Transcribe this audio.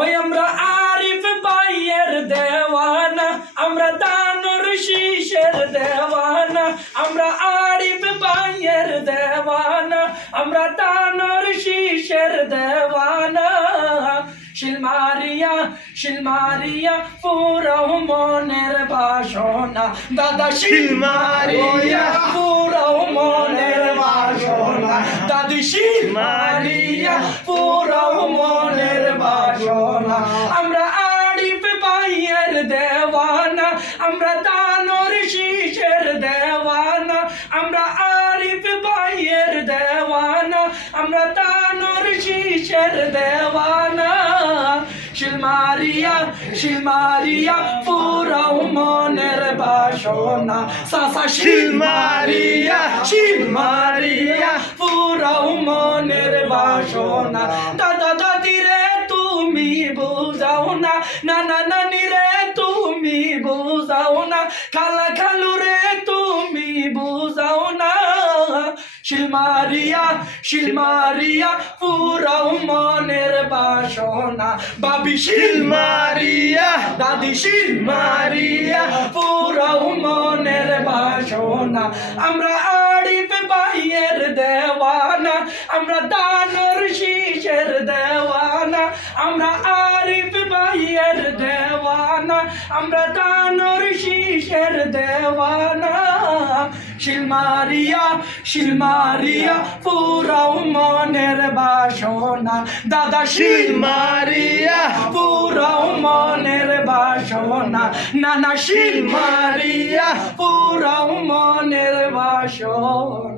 ওই আমরা আরিফ ভাইয়ের দেওয়ানা, আমরা তানোর শীষের দেওয়ানা, আমরা আরিফ ভাইয়ের দেওয়ানা, আমরা তানোর শীষের দেওয়ানা। শিলমারিয়া শিলমারিয়া পুরো মনের বাসনা, দাদা শিলমারিয়া পুরো মনের বাসনা, দাদি শিলমারিয়া পুরো মনের বাসনা। আমরা আরিফ ভাইয়ের দেওয়ানা, আমরা তানোর শীষের দেওয়ানা, আমরা আরিফ ভাইয়ের দেওয়ানা, আমরা তানোর শীষের দেওয়ানা। শিলমারিয়া শিলমারিয়া পুরো মনের বাসনা, সাসা শিলমারিয়া শিলমারিয়া পুরো মনের বাসনা। দাদা দাদি রে তুমি বুঝাও না, নানা নানি রে তুমি বুঝাও না, খালা খালু রে তুমি বুঝাও না। শিলমারিয়া শিলমারিয়া পুরো মনের বাসনা, বাবি শিলমারিয়া দাদি শিলমারিয়া পুরো মনের বাসনা। আমরা আরিফ ভাইয়ের দেওয়ানা, আমরা তানোর শীষের দেওয়ানা, আমরা আরিফ ভাইয়ের দেওয়ানা, আমরা তানোর শীষের দেওয়ানা। শিলমারিয়া শিলমারিয়া পুরো মনের বাসনা, দাদা শিলমারিয়া পুরো মনের বাসনা, নানা শিলমারিয়া পুরো মনের বাসনা।